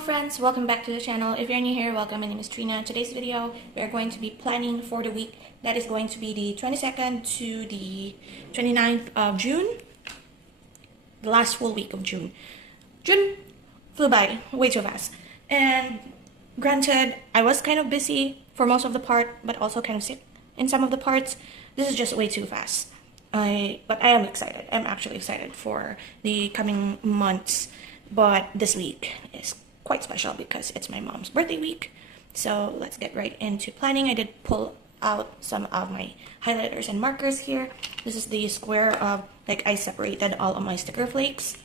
Hello friends, welcome back to the channel. If you're new here, welcome. My name is Trina. Today's video, we are going to be planning for the week that is going to be the 22nd to the 29th of June. The last full week of June. June flew by way too fast. And granted, I was kind of busy for most of the part, but also kind of sick in some of the parts. This is just way too fast. But I am excited. I'm actually excited for the coming months. But this week is quite special because it's my mom's birthday week. So let's get right into planning. I did pull out some of my highlighters and markers here. This is the square of, like, I separated all of my sticker flakes.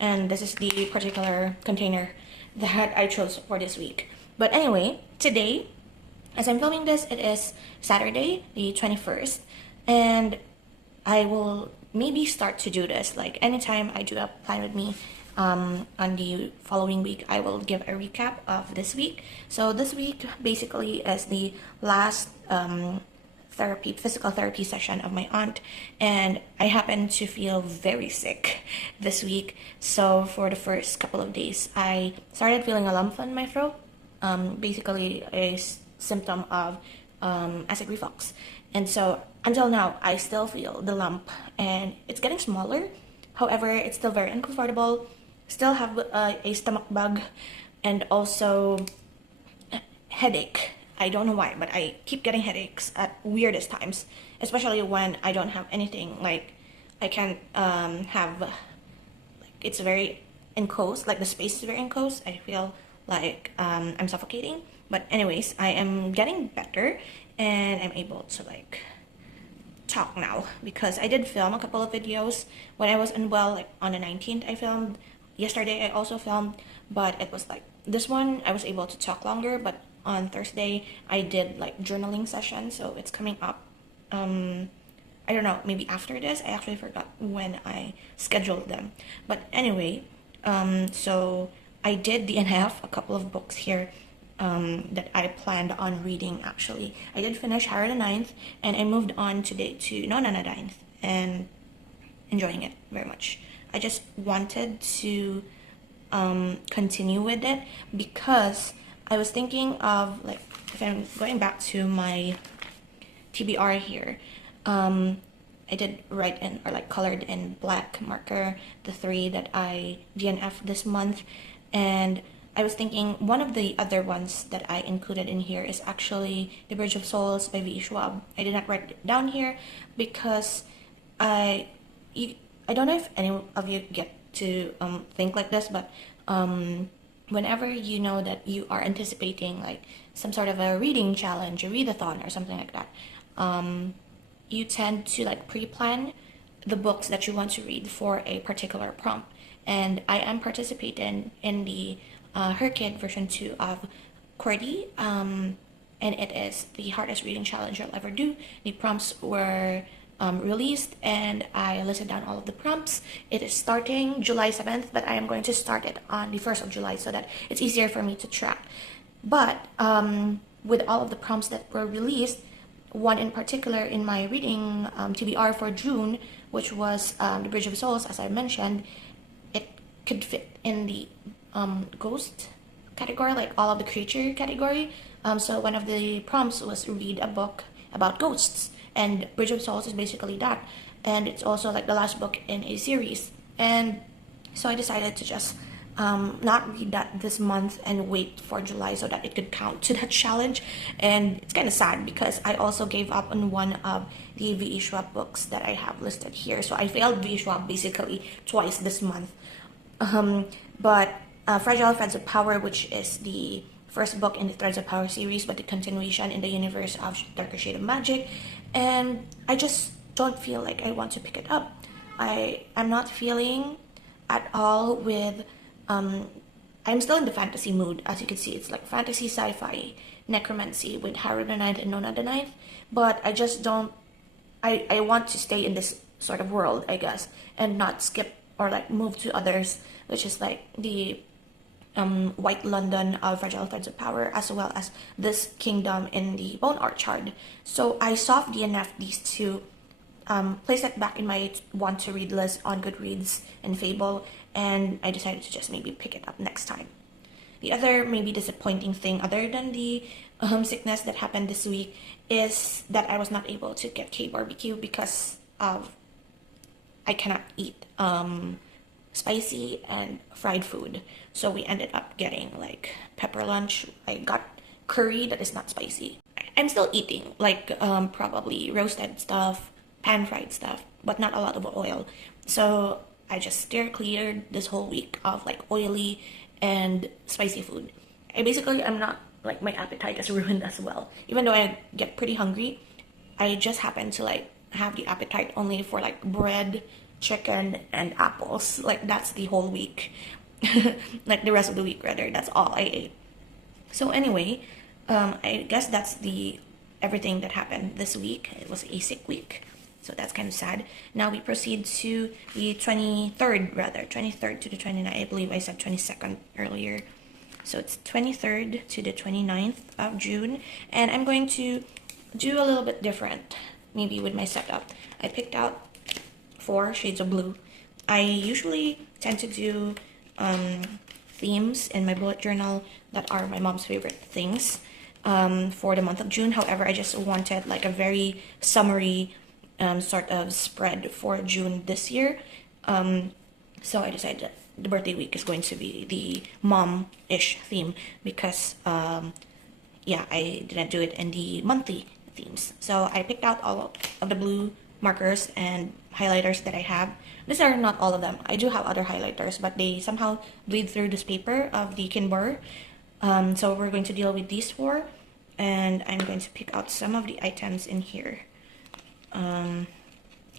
And this is the particular container that I chose for this week. But anyway, today, as I'm filming this, it is Saturday, the 21st. And I will maybe start to do this, like anytime I do a plan with me. On the following week, I will give a recap of this week. So this week basically is the last physical therapy session of my aunt, and I happen to feel very sick this week. So for the first couple of days, I started feeling a lump in my throat, basically a symptom of acid reflux. And so until now, I still feel the lump, and it's getting smaller. However, it's still very uncomfortable. Still have a stomach bug and also headache. I don't know why, but I keep getting headaches at weirdest times, especially when I don't have anything. Like, I can't have, like, it's very enclosed, like the space is very enclosed. I feel like I'm suffocating. But anyways, I am getting better and I'm able to, like, talk now because I did film a couple of videos when I was unwell. Like on the 19th I filmed, yesterday I also filmed, but it was like this one I was able to talk longer. But on Thursday I did like journaling session, so it's coming up. I don't know, maybe after this. I actually forgot when I scheduled them, but anyway, so I did DNF a couple of books here that I planned on reading. Actually, I did finish Harry the Ninth, and I moved on today to Nona the Ninth, and enjoying it very much. I just wanted to continue with it because I was thinking of, like, if I'm going back to my TBR here, I did write in, or like colored in black marker, the 3 that I DNF this month. And I was thinking one of the other ones that I included in here is actually The Bridge of Souls by V.E. Schwab. I did not write it down here because I don't know if any of you get to think like this, but whenever you know that you are anticipating like some sort of a reading challenge, a readathon or something like that, you tend to like pre-plan the books that you want to read for a particular prompt. And I am participating in the Her Kid version 2 of QWERTY, and it is the hardest reading challenge I'll ever do. The prompts were released and I listed down all of the prompts. It is starting July 7th, but I am going to start it on the 1st of July so that it's easier for me to track. But with all of the prompts that were released, one in particular in my reading TBR for June, which was The Bridge of Souls, as I mentioned, it could fit in the ghost category, like all of the creature category. So one of the prompts was read a book about ghosts, and Bridge of Souls is basically that. And it's also like the last book in a series. And so I decided to just not read that this month and wait for July so that it could count to that challenge. And it's kind of sad because I also gave up on one of the V.E. Schwab books that I have listed here. So I failed V.E. Schwab basically twice this month. But Fragile Threads of Power, which is the first book in the Threads of Power series, but the continuation in the universe of Darker Shade of Magic, and I just don't feel like I want to pick it up. I'm not feeling at all with, I'm still in the fantasy mood. As you can see, it's like fantasy, sci-fi, necromancy with Harry the Ninth and Nona the Ninth, but I just don't, I want to stay in this sort of world, I guess, and not skip or like move to others, which is like the White London of Fragile Threads of Power, as well as this kingdom in the Bone Orchard. So I soft DNF these two, placed it back in my want to read list on Goodreads and Fable, and I decided to just maybe pick it up next time. The other maybe disappointing thing, other than the homesickness that happened this week, is that I was not able to get K barbecue because of I cannot eat spicy and fried food. So we ended up getting like pepper lunch. I got curry that is not spicy. I'm still eating like probably roasted stuff, pan fried stuff, but not a lot of oil. So I just steer cleared this whole week of like oily and spicy food. I'm not like my appetite is ruined as well. Even though I get pretty hungry, I just happen to like have the appetite only for like bread, chicken, and apples. Like that's the whole week. Like the rest of the week rather. That's all I ate. So anyway, I guess that's the everything that happened this week. It was a sick week. So that's kind of sad. Now we proceed to the 23rd, rather. 23rd to the 29th. I believe I said 22nd earlier. So it's 23rd to the 29th of June. And I'm going to do a little bit different, maybe with my setup. I picked out 4 shades of blue. I usually tend to do themes in my bullet journal that are my mom's favorite things for the month of June. However, I just wanted like a very summary sort of spread for June this year. So I decided that the birthday week is going to be the mom-ish theme because, yeah, I didn't do it in the monthly themes. So I picked out all of the blue markers and highlighters that I have. These are not all of them. I do have other highlighters, but they somehow bleed through this paper of the Kinbur. So we're going to deal with these 4, and I'm going to pick out some of the items in here. I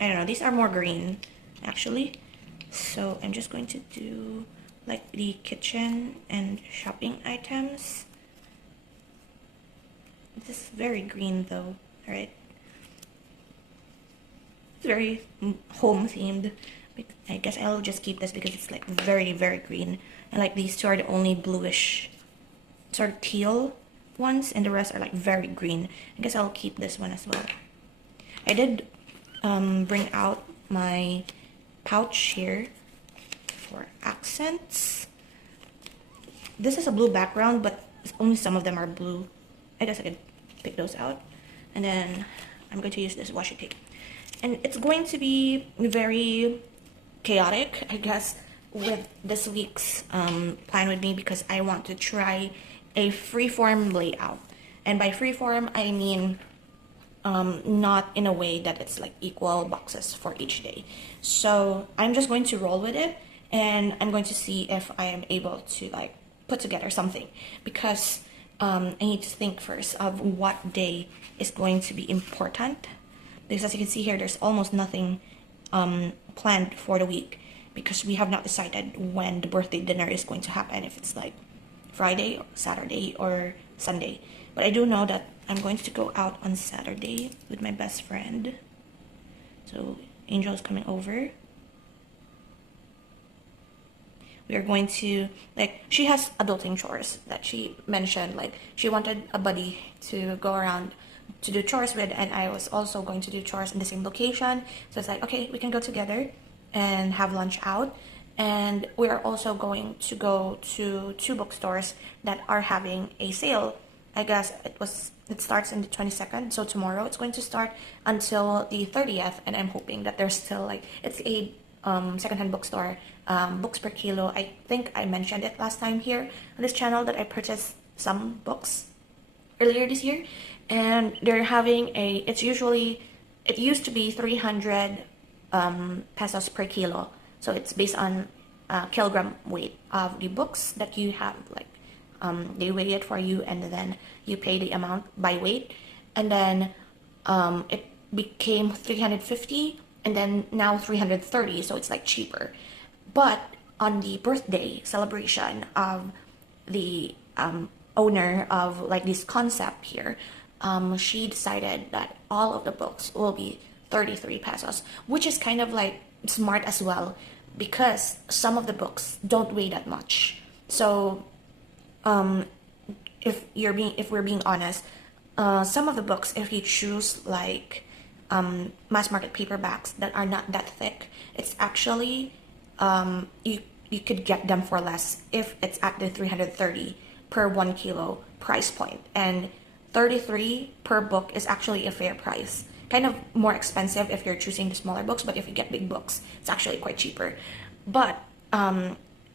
don't know, these are more green actually, so I'm just going to do like the kitchen and shopping items. This is very green though, right? It's very home themed. I guess I'll just keep this because it's like very, very green, and like these 2 are the only bluish sort of teal ones, and the rest are like very green. I guess I'll keep this one as well. I did bring out my pouch here for accents. This is a blue background, but only some of them are blue. I guess I could pick those out. And then I'm going to use this washi tape. And it's going to be very chaotic, I guess, with this week's plan with me, because I want to try a freeform layout. And by freeform, I mean not in a way that it's like equal boxes for each day. So I'm just going to roll with it, and I'm going to see if I am able to like put together something, because I need to think first of what day is going to be important, because as you can see here, there's almost nothing planned for the week, because we have not decided when the birthday dinner is going to happen, if it's like Friday, Saturday, or Sunday. But I do know that I'm going to go out on Saturday with my best friend. So Angel is coming over. We are going to, like, she has adulting chores that she mentioned. Like, she wanted a buddy to go around to do chores with, and I was also going to do chores in the same location. So it's like, okay, we can go together and have lunch out. And we are also going to go to 2 bookstores that are having a sale. I guess it starts on the 22nd, so tomorrow it's going to start until the 30th, and I'm hoping that there's still like, it's a secondhand bookstore, books per kilo. I think I mentioned it last time here on this channel that I purchased some books earlier this year, and they're having it used to be 300 pesos per kilo, so it's based on kilogram weight of the books that you have. Like they weigh it for you, and then you pay the amount by weight, and then it became 350, and then now 330, so it's like cheaper. But on the birthday celebration of the owner of like this concept here, she decided that all of the books will be 33 pesos, which is kind of like smart as well, because some of the books don't weigh that much. So if we're being honest, some of the books, if you choose like mass market paperbacks that are not that thick, it's actually you you could get them for less if it's at the 330 per 1 kilo price point. And 33 per book is actually a fair price. Kind of more expensive if you're choosing the smaller books, but if you get big books, it's actually quite cheaper. But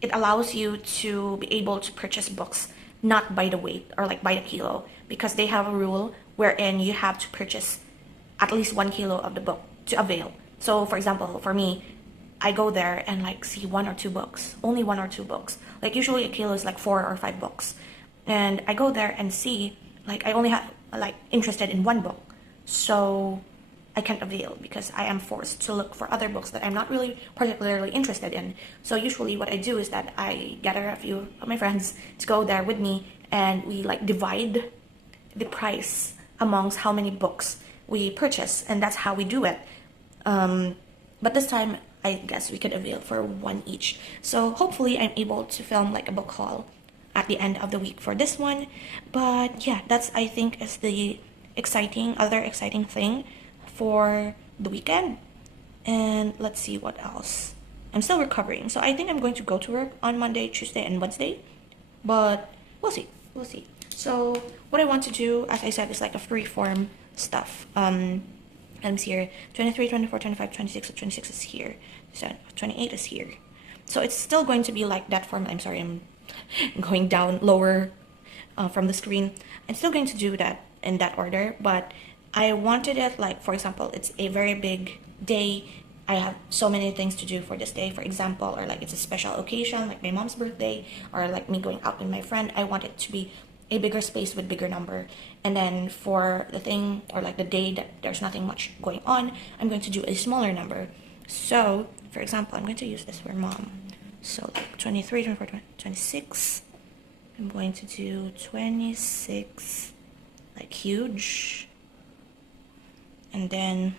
it allows you to be able to purchase books not by the weight or like by the kilo, because they have a rule wherein you have to purchase at least 1 kilo of the book to avail. So for example, for me, I go there and like see 1 or 2 books, only 1 or 2 books. Like usually a kilo is like 4 or 5 books. And I go there and see, like I only have like interested in 1 book. So I can't avail because I am forced to look for other books that I'm not really particularly interested in. So usually what I do is that I gather a few of my friends to go there with me, and we like divide the price amongst how many books we purchase, and that's how we do it. But this time I guess we could avail for 1 each. So hopefully I'm able to film like a book haul at the end of the week for this one. But yeah, that's I think is the other exciting thing for the weekend. And let's see what else. I'm still recovering, so I think I'm going to go to work on Monday, Tuesday, and Wednesday, but we'll see. So what I want to do, as I said, is like a free form stuff. Let me see here. 23, 24, 25, 26. So 26 is here. So 28 is here. So it's still going to be like that form. I'm sorry, I'm going down lower from the screen. I'm still going to do that in that order, but I wanted it like, for example, it's a very big day. I have so many things to do for this day, for example, or like it's a special occasion, like my mom's birthday, or like me going out with my friend. I want it to be a bigger space with bigger number. And then for the thing, or like the day that there's nothing much going on, I'm going to do a smaller number. So, for example, I'm going to use this for mom. So like 23, 24, 26. I'm going to do 26, like huge. And then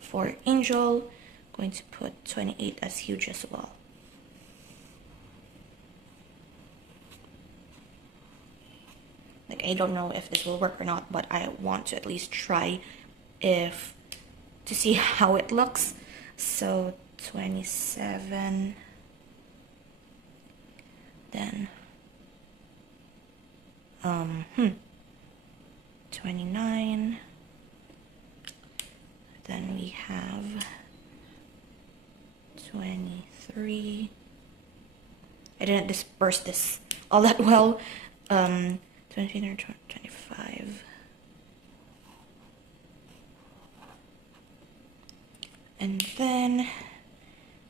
for Angel, I'm going to put 28 as huge as well. Like, I don't know if this will work or not, but I want to at least try to see how it looks. So 27, then 29, then we have 23. I didn't disperse this all that well. 24, 25. And then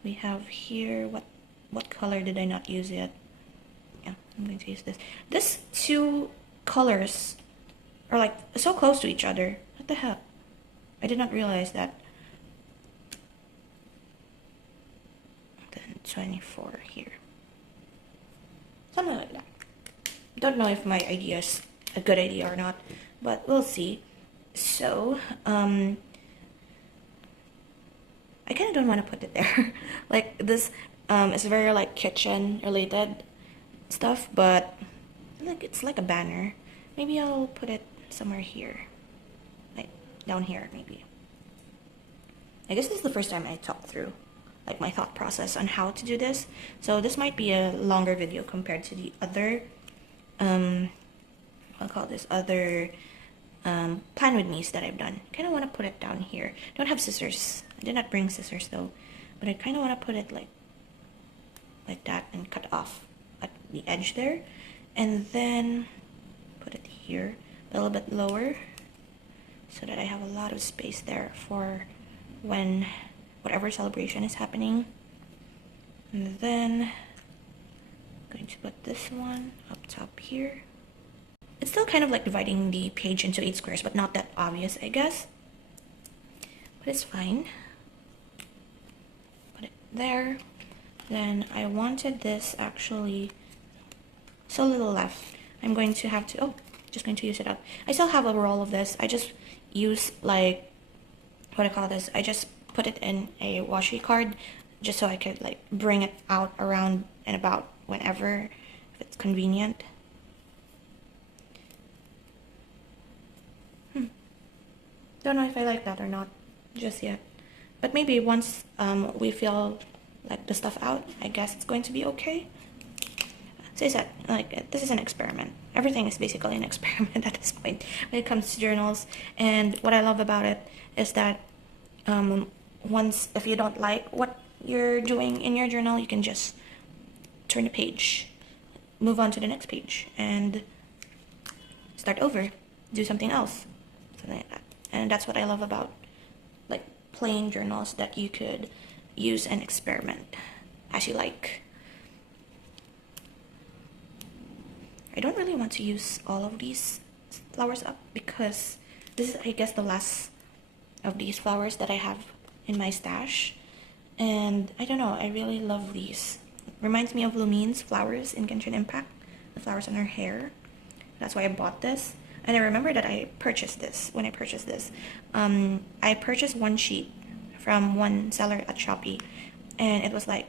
we have here, what color did I not use yet? Yeah, I'm going to use this. These 2 colors are like so close to each other. What the heck? I did not realize that. Then 24 here. Something like that. Don't know if my idea is a good idea or not, but we'll see. So, I kind of don't want to put it there. Like this is very like kitchen related stuff, but like it's like a banner. Maybe I'll put it somewhere here, like down here maybe. I guess this is the first time I talk through like my thought process on how to do this, so this might be a longer video compared to the other I'll call this other plan with me's that I've done. Kind of want to put it down here. Don't have scissors. I did not bring scissors though, but I kind of want to put it like that and cut off at the edge there, and then put it here a little bit lower so that I have a lot of space there for when whatever celebration is happening. And then I'm going to put this one up top here. It's still kind of like dividing the page into 8 squares, but not that obvious, I guess. But it's fine. Put it there. Then I wanted this actually so little left. I'm going to have to, just going to use it up. I still have a roll of this. I just use like, what I call this, I just put it in a washi card just so I could like bring it out around and about whenever, if it's convenient. Don't know if I like that or not just yet, but maybe once we feel like the stuff out, I guess it's going to be okay. So is that like this is an experiment. Everything is basically an experiment at this point when it comes to journals. And what I love about it is that once, if you don't like what you're doing in your journal, you can just turn the page, move on to the next page, and start over, do something else, something like that. And that's what I love about like plain journals, that you could use and experiment as you like. I don't really want to use all of these flowers up because this is, I guess, the last of these flowers that I have in my stash. And I don't know, I really love these. Reminds me of Lumine's flowers in Genshin Impact, the flowers on her hair. That's why I bought this. And I remember that I purchased this. When I purchased this, I purchased one sheet from one seller at Shopee, and it was like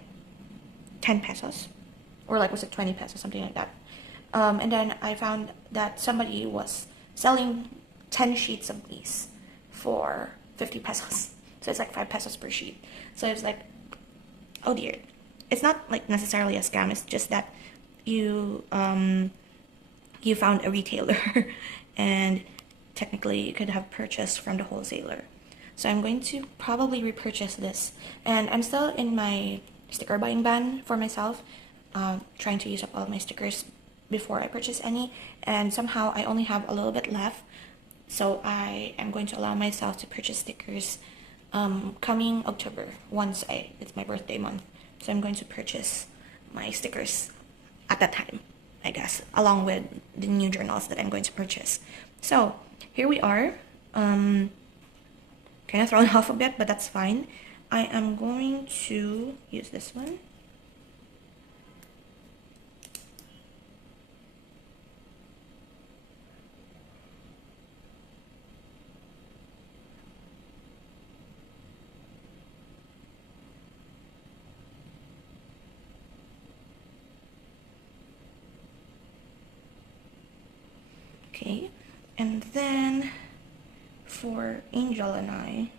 10 pesos, or like, was it 20 pesos, something like that. And then I found that somebody was selling 10 sheets of these for 50 pesos. So it's like 5 pesos per sheet. So I was like, oh dear. It's not like necessarily a scam. It's just that you you found a retailer and technically you could have purchased from the wholesaler. So I'm going to probably repurchase this. And I'm still in my sticker buying ban for myself, trying to use up all my stickers before I purchase any. And somehow I only have a little bit left. So I am going to allow myself to purchase stickers coming October, once it's my birthday month. So I'm going to purchase my stickers at that time, I guess, along with the new journals that I'm going to purchase. So here we are, kind of thrown off a bit, but that's fine. I am going to use this one. Okay, and then for Angel and I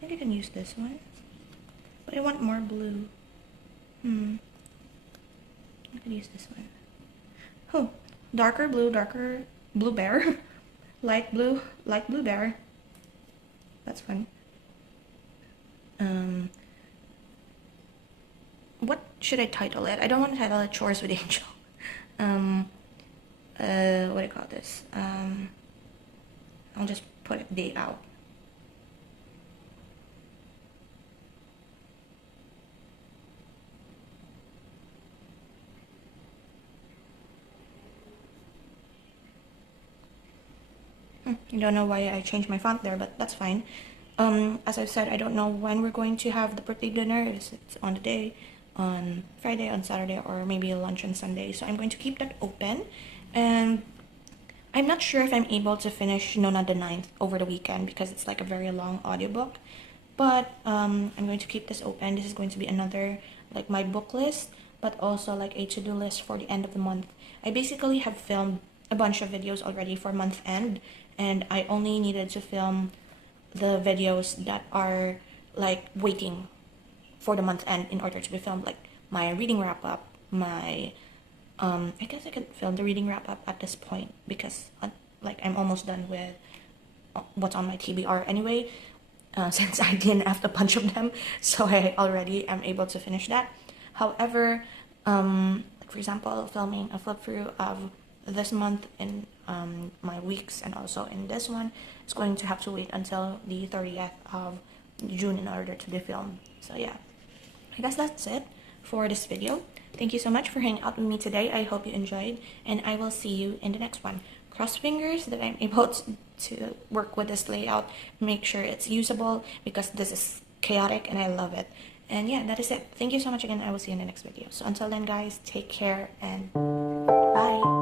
think I can use this one, but I want more blue. I can use this one. Oh, darker blue bear, light blue bear. That's fun. What should I title it? I don't want to title it Chores with Angel. What do you call this? I'll just put it day out. I don't know why I changed my font there, but that's fine. As I've said, I don't know when we're going to have the birthday dinner. It's on the day, on Friday, on Saturday, or maybe lunch on Sunday. So I'm going to keep that open. And I'm not sure if I'm able to finish Nona the Ninth over the weekend because it's like a very long audiobook. But I'm going to keep this open. This is going to be another, like, my book list, but also like a to-do list for the end of the month. I basically have filmed a bunch of videos already for month end, and I only needed to film the videos that are like waiting for the month end in order to be filmed, like my reading wrap up, my I guess I could film the reading wrap up at this point because like I'm almost done with what's on my TBR anyway, since I DNF'd a bunch of them, so I already am able to finish that. However, for example, filming a flip through of this month in my weeks and also in this one is going to have to wait until the 30th of June in order to be filmed. So yeah, I guess that's it for this video. Thank you so much for hanging out with me today. I hope you enjoyed, and I will see you in the next one. Cross fingers that I'm able to work with this layout, make sure it's usable, because this is chaotic and I love it. And yeah, that is it. Thank you so much again. I will see you in the next video. So until then, guys, take care and bye.